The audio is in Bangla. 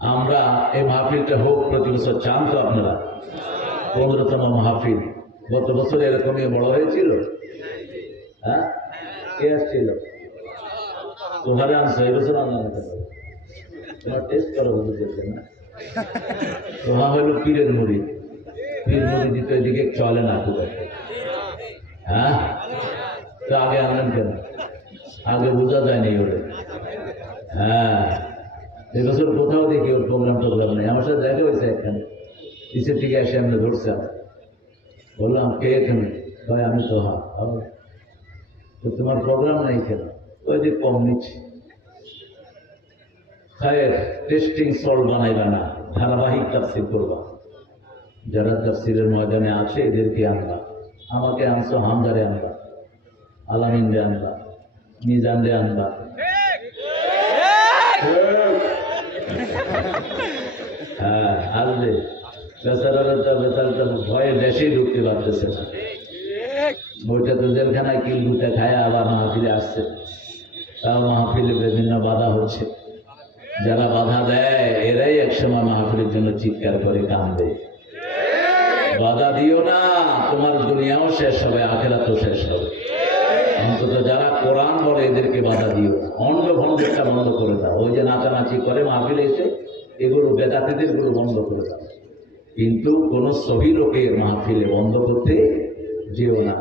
আমরা এই মাহফিলটা হোক প্রতি বছর, চান তো আপনারা? 15তম মাহফিল, গত বছর এরকমই বড় হয়েছিল। হ্যাঁ, কে আসছিল? তোমার আনছো, এবছর আনা তোমার টেস্ট করা বুঝেছে না? তোমার হইল পীরের মুড়ি, পীর মুড়ি দিতে এদিকে চলে না খুব একটা। হ্যাঁ, তো আগে আনলেন কেন? আগে বোঝা যায়নি ওরে। হ্যাঁ, এবছর কোথাও দেখি ওর প্রোগ্রাম টোগ্রাম নেই। আমার সাথে দেখা হয়েছে এখানে, নিচের দিকে এসে আমরা ধরছিলাম, বললাম কে এখানে? ভাই আমি তো। হ্যাঁ, তো তোমার প্রোগ্রাম নেই কেন? ওই যে কম নিচ্ছি। খায়ের টেস্টিং সল্ট বানাইবা না, ধারাবাহিক তাফসীর করবা। যারা তাফসীরের ময়দানে আছে এদেরকে আনবা, আমাকে আনছো, হামদারে আনবা, আলামিনরে আনবা, মিজানরে আনবা। হ্যাঁ, আসবে। বেচারাটা বেচারাটা ভয়ে দেশেই ঢুকতে পারতেছে না। বইটা তো জেলখানায় কিলগুতে খায় আবার মাহফিলে আসছে, তাও মাহফিলে বিভিন্ন বাধা হচ্ছে। যারা বাধা দেয় এরাই একসময় মাহফিলের জন্য চিৎকার করে কাঁদবে। বাধা দিও না, তোমার দুনিয়াও শেষ হবে, আখিরাতও শেষ হবে। অন্তত যারা কোরআন বলে এদেরকে বাধা দিও না। অন্ধ ভণ্ডটা বন্ধ করে দাও। ওই যে নাচানাচি করে মাহফিলে এসে, এগুলো বেদাতীদের গুলো বন্ধ করে দাও। কিন্তু কোন সহি লোকের মাহফিলে বন্ধ করতে যেও না।